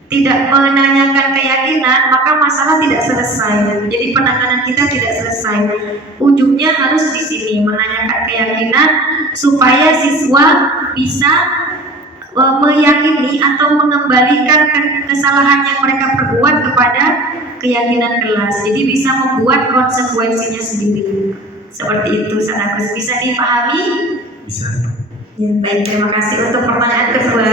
tidak menanyakan keyakinan, maka masalah tidak selesai. Jadi penanganan kita tidak selesai. Ujungnya harus di sini, menanyakan keyakinan supaya siswa bisa meyakini atau mengembalikan kesalahan yang mereka perbuat kepada keyakinan kelas. Jadi bisa membuat konsekuensinya sendiri. Seperti itu, Sanagus. Bisa dipahami? Bisa. Ya, baik, terima kasih. Untuk pertanyaan kedua,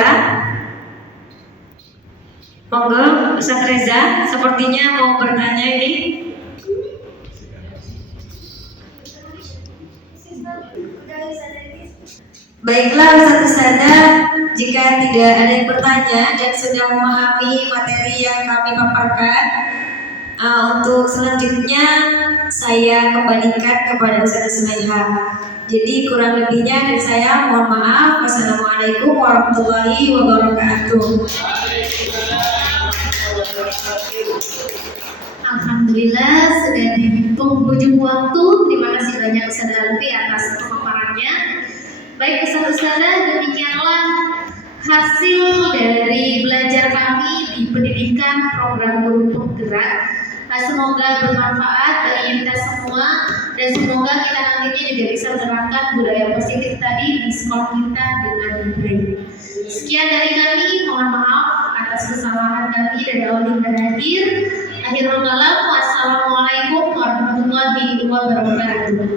monggo Ustaz Reza, sepertinya mau bertanya ini. Baiklah Ustaz Ustazah, jika tidak ada yang bertanya dan sudah memahami materi yang kami paparkan, untuk selanjutnya saya kembalikan kepada Ustaz Sulaiha. Jadi kurang lebihnya dari saya mohon maaf. Wassalamualaikum warahmatullahi wabarakatuh. Alhamdulillah sudah di penghujung waktu. Terima kasih banyak Ustaz Alfi atas pemaparannya. Baik Ustaz-Ustazah, demikianlah hasil dari belajar kami di pendidikan program guru penggerak. Semoga bermanfaat bagi kita semua dan semoga kita nantinya juga bisa menerapkan budaya positif tadi di sekolah kita dengan baik. Sekian dari kami, mohon maaf atas kesalahan kami dari awal hingga akhir. Akhirul kalam, wassalamualaikum warahmatullahi wabarakatuh.